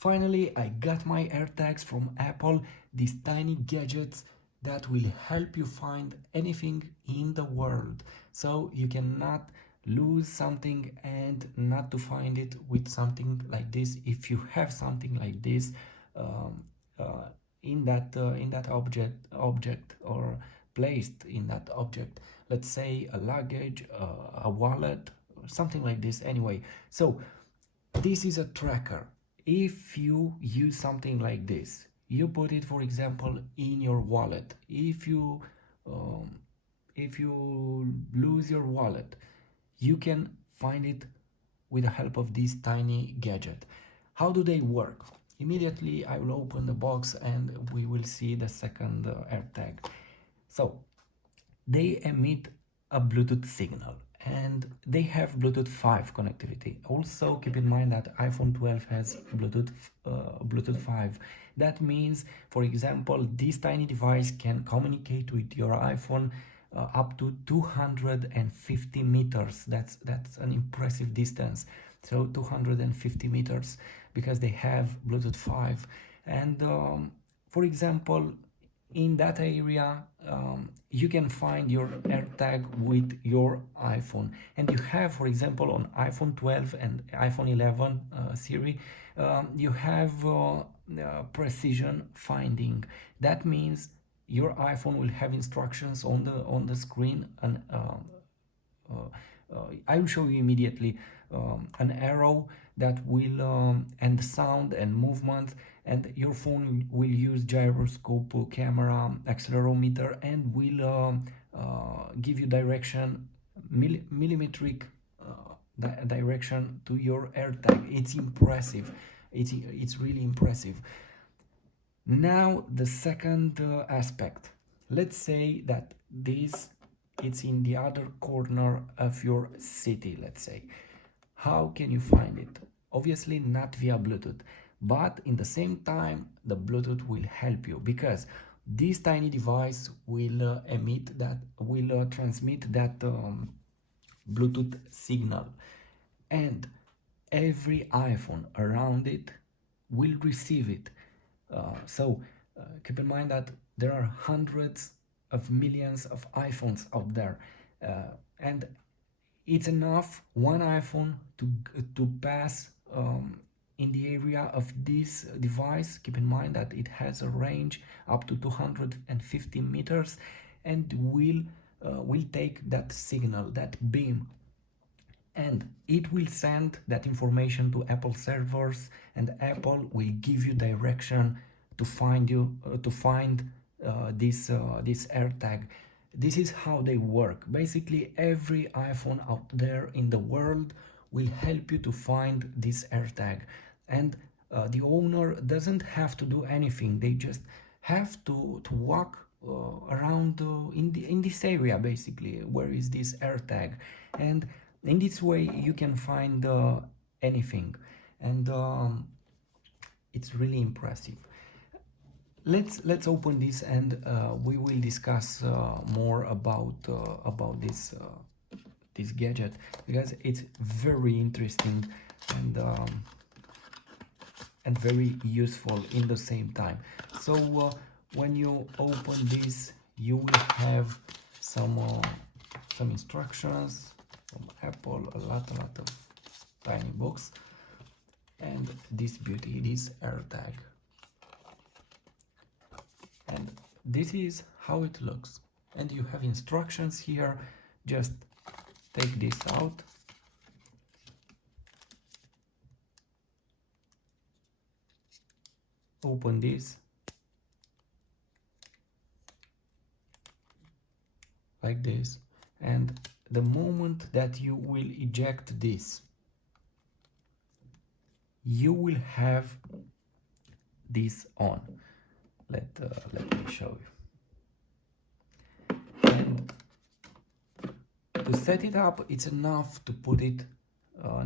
Finally, I got my AirTags from Apple, these tiny gadgets that will help you find anything in the world. So you cannot lose something and not to find it with something like this. If you have something like this um, uh, in that object or placed in that object, let's say a luggage, a wallet, something like this. Anyway, so this is a tracker. If you use something like this, you put it, for example, in your wallet. Um, if you lose your wallet, you can find it with the help of this tiny gadget. How do they work? Immediately I will open the box and we will see the second AirTag. So they emit a Bluetooth signal and they have Bluetooth 5 connectivity. Also keep in mind that iPhone 12 has Bluetooth 5. That means, for example, this tiny device can communicate with your iPhone up to 250 meters. That's an impressive distance. So 250 meters, because they have Bluetooth 5. And for example, in that area you can find your AirTag with your iPhone, and you have, for example, on iPhone 12 and iPhone 11 series, you have precision finding. That means your iPhone will have instructions on the screen, and I will show you immediately an arrow that will and sound and movement, and your phone will use gyroscope, camera, accelerometer, and will give you direction, millimetric direction to your AirTag. It's impressive. It's really impressive. Now the second aspect. Let's say that it's in the other corner of your city, let's say. How can you find it? Obviously not via Bluetooth, but in the same time the Bluetooth will help you, because this tiny device will transmit that Bluetooth signal, and every iPhone around it will receive it. So keep in mind that there are hundreds of millions of iPhones out there, and it's enough one iPhone to pass in the area of this device. Keep in mind that it has a range up to 250 meters, and will take that signal, that beam, and it will send that information to Apple servers, and Apple will give you direction to find this AirTag. This is how they work. Basically, every iPhone out there in the world will help you to find this AirTag, and the owner doesn't have to do anything. They just have to walk around in this area, basically, where is this AirTag, and in this way you can find anything, and it's really impressive. Let's open this, and we will discuss more about this gadget, because it's very interesting and very useful in the same time. So when you open this, you will have some instructions from Apple, a lot of tiny books, and this beauty, this AirTag. And this is how it looks, and you have instructions here. Just take this out, open this like this, and the moment that you will eject this, you will have this on. Let me show you. And to set it up, it's enough to put it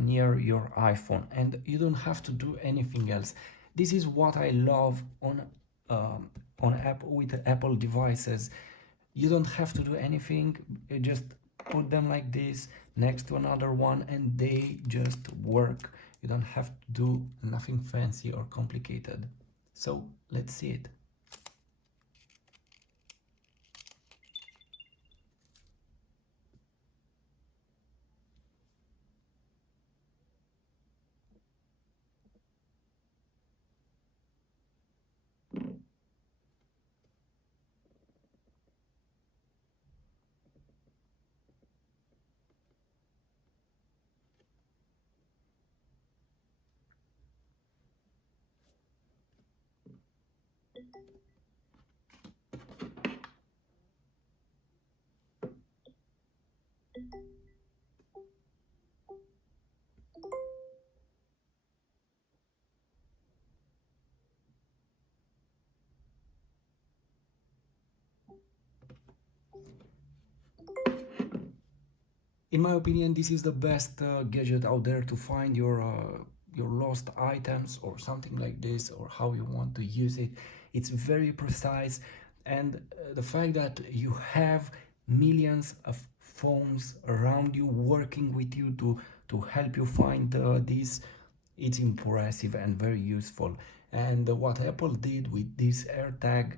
near your iPhone, and you don't have to do anything else. This is what I love on Apple, with Apple devices. You don't have to do anything. You just put them like this next to another one, and they just work. You don't have to do nothing fancy or complicated. So let's see it. In my opinion, this is the best gadget out there to find your lost items or something like this, or how you want to use it. It's very precise, and the fact that you have millions of phones around you working with you to help you find this, it's impressive and very useful. And what Apple did with this AirTag,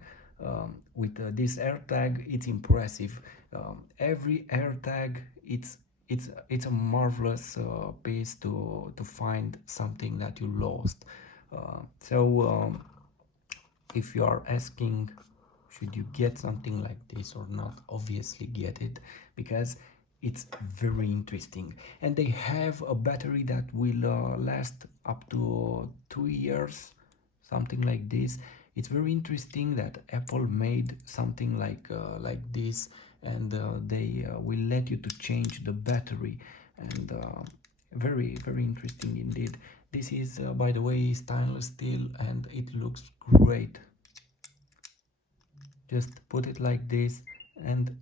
it's impressive. Every AirTag, it's a marvelous piece to find something that you lost. If you are asking, should you get something like this or not, obviously get it, because it's very interesting, and they have a battery that will last up to 2 years, something like this. It's very interesting that Apple made something like this, and they will let you to change the battery, and very very interesting indeed. This is by the way, stainless steel, and it looks great. Just put it like this and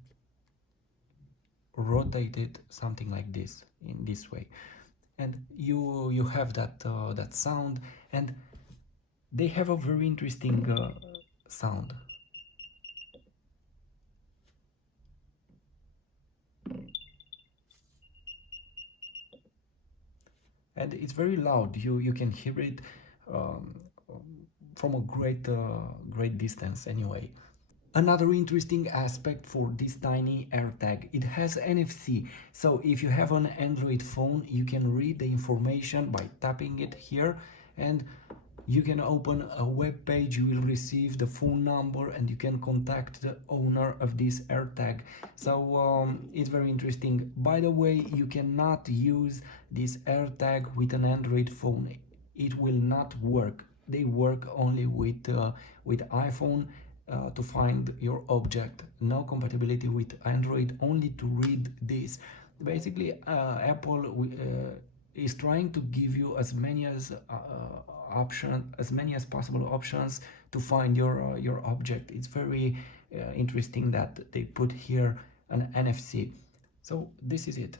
rotate it something like this, in this way, and you have that sound, and they have a very interesting sound. And it's very loud. You can hear it um, from a great distance anyway. Another interesting aspect for this tiny AirTag, it has NFC. So if you have an Android phone, you can read the information by tapping it here, and you can open a web page. You will receive the phone number, and you can contact the owner of this AirTag. So it's very interesting. By the way, you cannot use this AirTag with an Android phone. It will not work. They work only with iPhone to find your object. No compatibility with Android, only to read this. Basically, Apple is trying to give you as many as possible options to find your object. It's very interesting that they put here an NFC. So this is it.